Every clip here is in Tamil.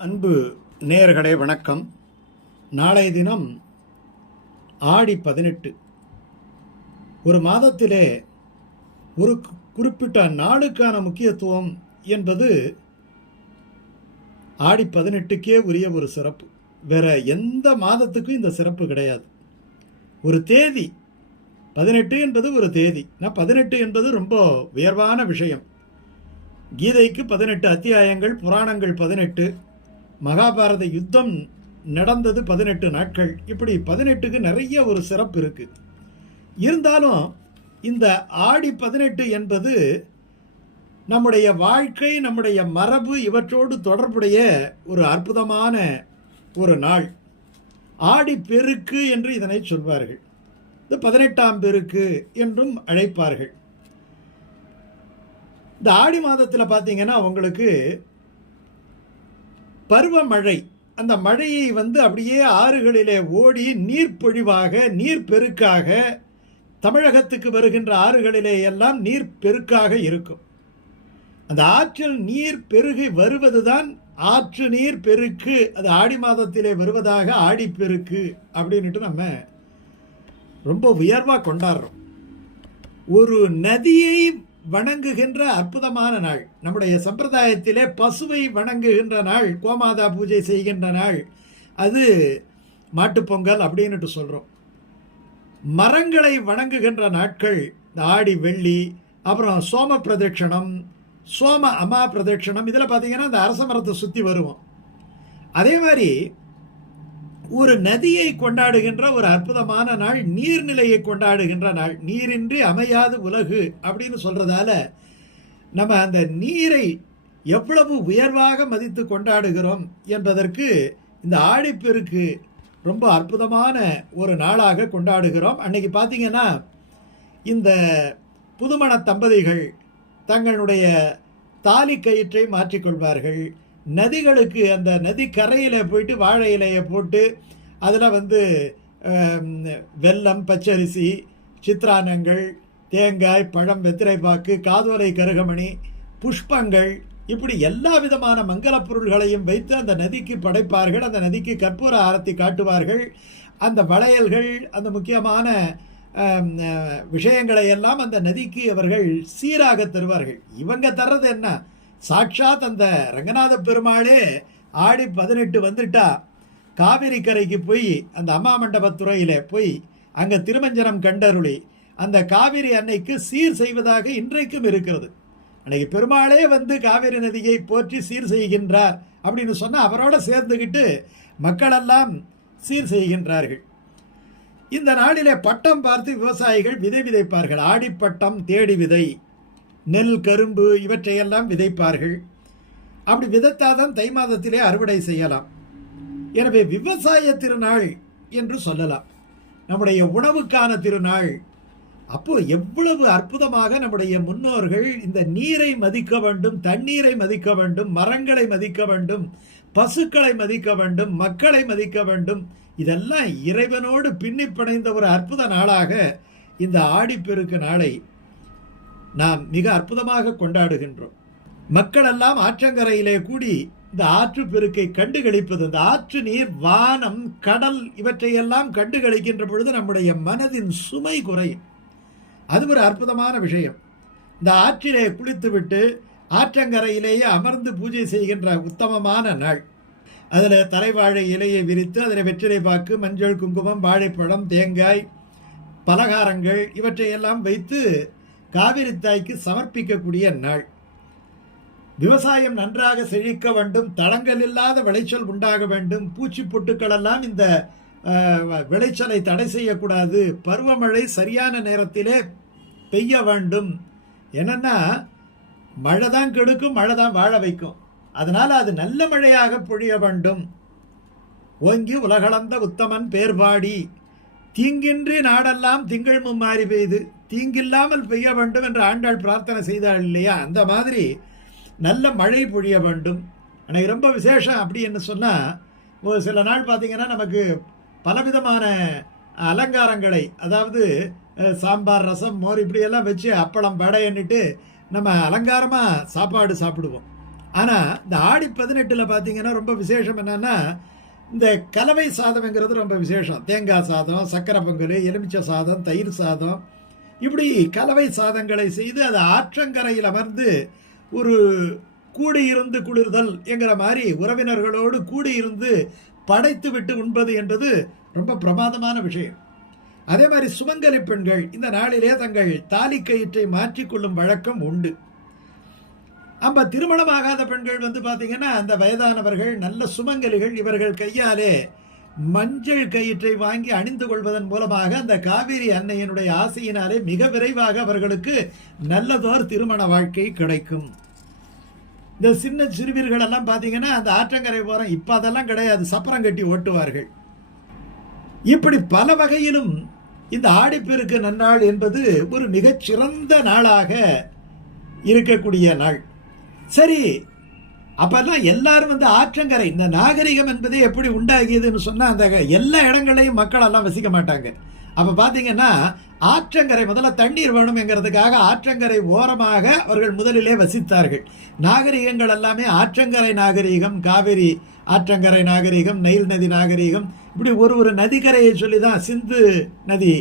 அன்பு நேர்களே வணக்கம். நாளைய தினம் ஆடி பதினெட்டு. ஒரு மாதத்திலே ஒரு குறிப்பிட்ட நாளுக்கான முக்கியத்துவம் என்பது ஆடி பதினெட்டுக்கே உரிய ஒரு சிறப்பு. வேற எந்த மாதத்துக்கும் இந்த சிறப்பு கிடையாது. ஒரு தேதி பதினெட்டு என்பது ஒரு தேதி. நான் பதினெட்டு என்பது ரொம்ப உயர்வான விஷயம். கீதைக்கு பதினெட்டு அத்தியாயங்கள் புராணங்கள் பதினெட்டு. மகாபாரத யுத்தம் நடந்தது பதினெட்டு நாட்கள். இப்படி பதினெட்டுக்கு நிறைய ஒரு சிறப்பு இருக்குது இருந்தாலும் இந்த ஆடி பதினெட்டு என்பது நம்முடைய வாழ்க்கை நம்முடைய மரபு இவற்றோடு தொடர்புடைய ஒரு அற்புதமான ஒரு நாள். ஆடி பெருக்கு என்று இதனை சொல்வார்கள். இது பதினெட்டாம் பெருக்கு என்றும் அழைப்பார்கள். இந்த ஆடி மாதத்தில் பார்த்தீங்கன்னா உங்களுக்கு பருவமழை. அந்த மழையை வந்து அப்படியே ஆறுகளிலே ஓடி நீர்ப்பொழிவாக நீர் பெருக்காக தமிழகத்துக்கு வருகின்ற ஆறுகளிலே எல்லாம் நீர் பெருக்காக இருக்கும். அந்த ஆற்றில் நீர் பெருகி வருவதுதான் ஆற்று நீர் பெருக்கு அது ஆடி மாதத்திலே வருவதாக ஆடிப்பெருக்கு அப்படின்ட்டு நம்ம ரொம்ப உயர்வாக கொண்டாடுறோம். ஒரு நதியை வணங்குகின்ற அற்புதமான நாள். நம்முடைய சம்பிரதாயத்திலே பசுவை வணங்குகின்ற நாள் கோமாதா பூஜை செய்கின்ற நாள். அது மாட்டுப்பொங்கல் அப்படின்னுட்டு சொல்கிறோம் மரங்களை வணங்குகின்ற நாட்கள் இந்த ஆடி வெள்ளி அப்புறம் சோம பிரதட்சணம் சோம அமா பிரதட்சணம். இதில் பார்த்தீங்கன்னா இந்த அரச மரத்தை சுற்றி வருவோம். அதே மாதிரி ஒரு நதியை கொண்டாடுகின்ற ஒரு அற்புதமான நாள் நீர்நிலையை கொண்டாடுகின்ற நாள். நீரின்றி அமையாது உலகு அப்படின்னு சொல்கிறதால நம்ம அந்த நீரை எவ்வளவு உயர்வாக மதித்து கொண்டாடுகிறோம் என்பதற்கு இந்த ஆடிப்பெருக்கு ரொம்ப அற்புதமான ஒரு நாளாக கொண்டாடுகிறோம். அன்னைக்கு பார்த்தீங்கன்னா இந்த புதுமண தம்பதிகள் தங்களுடைய தாலி கயிற்றை மாற்றிக்கொள்வார்கள் நதிகளுக்கு அந்த நதி கரையில் போயிட்டு வாழை இலையை போட்டு அதில் வந்து வெல்லம் பச்சரிசி சித்ரானங்கள் தேங்காய் பழம் வெத்திரைப்பாக்கு காதோலை கருகமணி புஷ்பங்கள் இப்படி எல்லா விதமான மங்களப் பொருள்களையும் வைத்து அந்த நதிக்கு படைப்பார்கள் அந்த நதிக்கு கற்பூர ஆரத்தி காட்டுவார்கள். அந்த வளையல்கள் அந்த முக்கியமான விஷயங்களை எல்லாம் அந்த நதிக்கு அவர்கள் சீராக தருவார்கள். இவங்க தர்றது என்ன? சாட்சாத் அந்த ரங்கநாத பெருமாளே ஆடி பதினெட்டு வந்துட்டா. காவிரி கரைக்கு போய் அந்த அம்மா மண்டபத்துறையில் போய் அங்கே திருமஞ்சனம் கண்டருளி. அந்த காவிரி அன்னைக்கு சீர் செய்வதாக இன்றைக்கும் இருக்கிறது. அன்னைக்கு பெருமாளே வந்து காவிரி நதியை போற்றி சீர் செய்கின்றார் அப்படின்னு சொன்னால் அவரோட சேர்ந்துக்கிட்டு மக்களெல்லாம் சீர் செய்கின்றார்கள். இந்த நாளிலே பட்டம் பார்த்து விவசாயிகள் விதை விதைப்பார்கள். ஆடிப்பட்டம் தேடி விதை. நெல் கரும்பு இவற்றையெல்லாம் விதைப்பார்கள். அப்படி விதைத்தாதான் தை மாதத்திலே அறுவடை செய்யலாம். எனவே விவசாய திருநாள் என்று சொல்லலாம். நம்முடைய உணவுக்கான திருநாள். அப்போ எவ்வளவு அற்புதமாக நம்முடைய முன்னோர்கள் இந்த நீரை மதிக்க வேண்டும் தண்ணீரை மதிக்க வேண்டும் மரங்களை மதிக்க வேண்டும் பசுக்களை மதிக்க வேண்டும் மக்களை மதிக்க வேண்டும். இதெல்லாம் இறைவனோடு பின்னி பிணைந்த ஒரு அற்புத நாளாக இந்த ஆடிப்பெருக்கு நாளை நாம் மிக அற்புதமாக கொண்டாடுகின்றோம். மக்கள் எல்லாம் ஆற்றங்கரையிலே கூடி இந்த ஆற்று பெருக்கை கண்டுகளிப்பது இந்த ஆற்று நீர் வானம் கடல் இவற்றையெல்லாம் கண்டுகளிக்கின்ற பொழுது நம்முடைய மனதின் சுமை குறையும். அது ஒரு அற்புதமான விஷயம். இந்த ஆற்றிலே குளித்துவிட்டு ஆற்றங்கரையிலேயே அமர்ந்து பூஜை செய்கின்ற உத்தமமான நாள். அதில் தலைவாழை இலையை விரித்து அதில் வெற்றிலை பாக்கு மஞ்சள் குங்குமம் வாழைப்பழம் தேங்காய் பலகாரங்கள் இவற்றையெல்லாம் வைத்து காவிரி தாய்க்கு சமர்ப்பிக்கக்கூடிய நாள். விவசாயம் நன்றாக செழிக்க வேண்டும் தடங்கள் இல்லாத விளைச்சல் உண்டாக வேண்டும் பூச்சி பொட்டுக்கள் எல்லாம் இந்த விளைச்சலை தடை செய்யக்கூடாது பருவமழை சரியான நேரத்திலே பெய்ய வேண்டும். என்னென்னா மழை தான் கெடுக்கும் மழை தான் வாழ வைக்கும். அதனால் அது நல்ல மழையாக பொழிய வேண்டும். ஓங்கி உலகளந்த உத்தமன் பேர்பாடி தீங்கின்றி நாடெல்லாம் திங்கள் மும்மாறி பெய்து. தீங்கில்லாமல் பெய்ய வேண்டும் என்று ஆண்டாள் பிரார்த்தனை செய்தாள் இல்லையா? அந்த மாதிரி நல்ல மழை பொழிய வேண்டும். எனக்கு ரொம்ப விசேஷம் அப்படி என்ன சொன்னால் ஒரு சில நாள் பார்த்தீங்கன்னா நமக்கு பலவிதமான அலங்காரங்களை அதாவது சாம்பார் ரசம் மோர் இப்படியெல்லாம் வச்சு அப்பளம் வடை எண்ணிட்டு நம்ம அலங்காரமாக சாப்பாடு சாப்பிடுவோம். ஆனால் இந்த ஆடி பதினெட்டில் பார்த்திங்கன்னா ரொம்ப விசேஷம் என்னென்னா இந்த கலவை சாதம்ங்கிறது ரொம்ப விசேஷம். தேங்காய் சாதம் சக்கரை பொங்கல் எலுமிச்சை சாதம் தயிர் சாதம் இப்படி கலவை சாதங்களை செய்து அது ஆற்றங்கரையில் அமர்ந்து ஒரு கூடியிருந்து குளிர்தல் என்கிற மாதிரி உறவினர்களோடு கூடியிருந்து படைத்து விட்டு உண்பது என்பது ரொம்ப பிரமாதமான விஷயம். அதே மாதிரி சுமங்கலி பெண்கள் இந்த நாளிலே தங்கள் தாலி கயிற்றை மாற்றிக்கொள்ளும் வழக்கம் உண்டு. நம்ம திருமணமாகாத பெண்கள் வந்து பார்த்திங்கன்னா அந்த வயதானவர்கள் நல்ல சுமங்கலிகள் இவர்கள் கையாலே மஞ்சள் கயிற்றை வாங்கி அணிந்து கொள்வதன் மூலமாக அந்த காவிரி அன்னையினுடைய ஆசையினாலே மிக விரைவாக அவர்களுக்கு நல்லதோர் திருமண வாழ்க்கை கிடைக்கும். இந்த சின்ன சிறுவர்கள் எல்லாம் பார்த்தீங்கன்னா அந்த ஆற்றங்கரை போகிறோம் இப்போ அதெல்லாம் கிடையாது சப்பரம் கட்டி ஓட்டுவார்கள். இப்படி பல வகையிலும் இந்த ஆடிப்பெருக்கு நன்னாள் என்பது ஒரு மிகச்சிறந்த நாளாக இருக்கக்கூடிய நாள். சரி அப்பெல்லாம் எல்லாரும் வந்து ஆற்றங்கரை இந்த நாகரிகம் என்பது எப்படி உண்டாகியதுன்னு சொன்னால் அந்த எல்லா இடங்களையும் மக்கள் எல்லாம் வசிக்க மாட்டாங்க. அப்போ பார்த்தீங்கன்னா ஆற்றங்கரை முதல்ல தண்ணீர் வேணும்ங்கிறதுக்காக ஆற்றங்கரை ஓரமாக அவர்கள் முதலிலே வசித்தார்கள். நாகரிகங்கள் எல்லாமே ஆற்றங்கரை நாகரிகம் காவிரி ஆற்றங்கரை நாகரிகம் நெயில் நதி நாகரிகம் இப்படி ஒரு ஒரு நதிக்கரையை சொல்லி தான் சிந்து நதி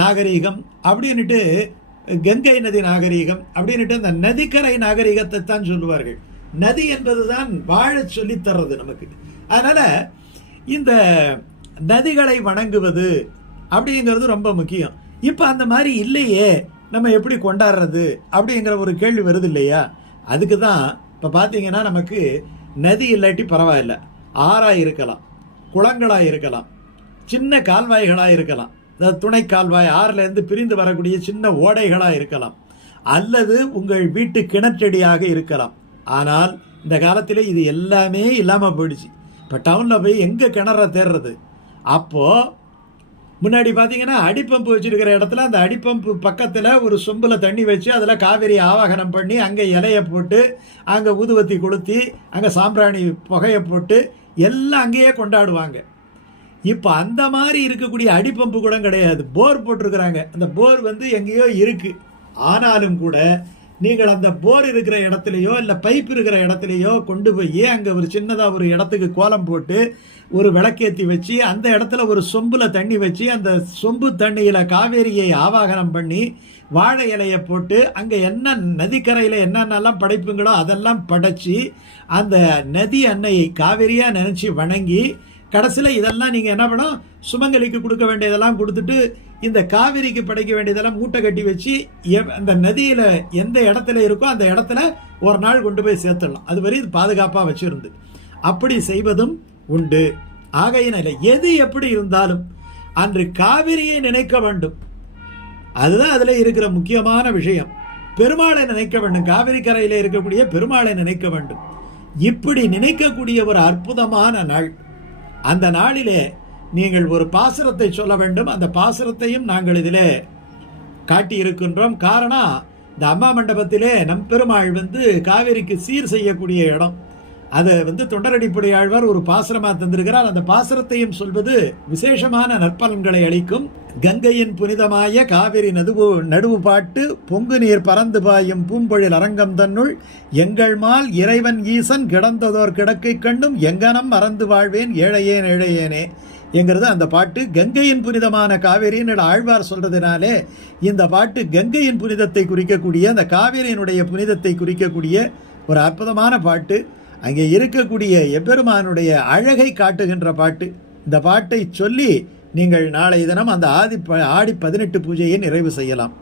நாகரிகம் அப்படின்னுட்டு கங்கை நதி நாகரிகம் அப்படின்னுட்டு அந்த நதிக்கரை நாகரிகத்தை தான் சொல்லுவார்கள். நதி என்பதுதான் வாழ சொல்லித் தர்றது நமக்கு. அதனால இந்த நதிகளை வணங்குவது அப்படிங்கிறது ரொம்ப முக்கியம். இப்போ அந்த மாதிரி இல்லையே நம்ம எப்படி கொண்டாடுறது அப்படிங்கிற ஒரு கேள்வி வருது இல்லையா? அதுக்கு தான் இப்போ பார்த்தீங்கன்னா நமக்கு நதி இல்லாட்டி பரவாயில்ல. ஆறாக இருக்கலாம் குளங்களாக இருக்கலாம் சின்ன கால்வாய்களாக இருக்கலாம். அதாவது துணை கால்வாய் ஆறுலேருந்து பிரிந்து வரக்கூடிய சின்ன ஓடைகளாக இருக்கலாம். அல்லது உங்கள் வீட்டு கிணற்றடியாக இருக்கலாம். ஆனால் இந்த காலத்தில் இது எல்லாமே இல்லாமல் போயிடுச்சு. இப்போ டவுனில் போய் எங்கே கிணற தேடுறது அப்போது முன்னாடி பார்த்தீங்கன்னா அடிப்பம்பு வச்சுருக்கிற இடத்துல அந்த அடிப்பம்பு பக்கத்தில் ஒரு சொம்பில் தண்ணி வச்சு அதில் காவிரி ஆவாகனம் பண்ணி அங்கே இலையை போட்டு அங்கே ஊதுவத்தி கொளுத்தி அங்கே சாம்பிராணி புகையை போட்டு எல்லாம் அங்கேயே கொண்டாடுவாங்க. இப்போ அந்த மாதிரி இருக்கக்கூடிய அடிப்பம்பு கூட கிடையாது. போர் போட்டிருக்கிறாங்க. அந்த போர் வந்து எங்கேயோ இருக்குது ஆனாலும் கூட நீங்கள் அந்த போர் இருக்கிற இடத்துலையோ இல்லை பைப் இருக்கிற இடத்துலையோ கொண்டு போய் அங்கே ஒரு சின்னதாக ஒரு இடத்துக்கு கோலம் போட்டு ஒரு விளக்கேற்றி வச்சு அந்த இடத்துல ஒரு சொம்பில் தண்ணி வச்சு அந்த சொம்பு தண்ணியில் காவேரியை ஆவாகனம் பண்ணி வாழை இலையை போட்டு அங்கே என்ன நதிக்கரையில் என்னென்னலாம் படைப்புங்களோ அதெல்லாம் படைச்சி அந்த நதி அன்னையை காவேரியாக நினச்சி வணங்கி கடைசியில் இதெல்லாம் நீங்கள் என்ன பண்ணோம் சுமங்கலிக்கு கொடுக்க வேண்டியதெல்லாம் கொடுத்துட்டு இந்த காவிரிக்கு படைக்க வேண்டியதெல்லாம் மூட்டை கட்டி வச்சு அந்த நதியில் எந்த இடத்துல இருக்கோ அந்த இடத்துல ஒரு நாள் கொண்டு போய் சேர்த்துடலாம். அது வரை இது பாதுகாப்பாக வச்சுருந்து. அப்படி செய்வதும் உண்டு. ஆகையினால எது எப்படி இருந்தாலும் அன்று காவிரியை நினைக்க வேண்டும். அதுதான் அதில் இருக்கிற முக்கியமான விஷயம். பெருமாளை நினைக்க வேண்டும். காவிரி கரையில் இருக்கக்கூடிய பெருமாளை நினைக்க வேண்டும். இப்படி நினைக்கக்கூடிய ஒரு அற்புதமான நாள். அந்த நாளிலே நீங்கள் ஒரு பாசுரத்தை சொல்ல வேண்டும். அந்த பாசுரத்தையும் நாங்கள் இதிலே காட்டியிருக்கின்றோம். காரணம் இந்த அம்மா மண்டபத்திலே நம் பெருமாள் வந்து காவிரிக்கு சீர் செய்யக்கூடிய இடம். அதை வந்து தொண்டரடிப்புடைய ஆழ்வார் ஒரு பாசுரமாக தந்திருக்கிறார். அந்த பாசுரத்தையும் சொல்வது விசேஷமான நற்பலன்களை அளிக்கும். கங்கையின் புனிதமாய காவிரி நதுவு நடுவு பாட்டு பொங்கு நீர் பறந்து பாயும் பூம்பொழில் அரங்கம் தன்னுள் எங்கள் மால் இறைவன் ஈசன் கிடந்ததோர் கிடக்கை கண்டும் எங்கனம் மறந்து வாழ்வேன். ஏழையேன் ஏழையேனே. என்கிறது அந்த பாட்டு கங்கையின் புனிதமான காவேரின்னு ஆழ்வார் சொல்றதுனாலே இந்த பாட்டு கங்கையின் புனிதத்தை குறிக்கக்கூடிய அந்த காவேரியினுடைய புனிதத்தை குறிக்கக்கூடிய ஒரு அற்புதமான பாட்டு. அங்கே இருக்கக்கூடிய எபெருமானுடைய அழகை காட்டுகின்ற பாட்டு. இந்த பாட்டை சொல்லி நீங்கள் நாளை தினம் அந்த ஆதி ப- ஆடி பதினெட்டு பூஜையை நிறைவு செய்யலாம்.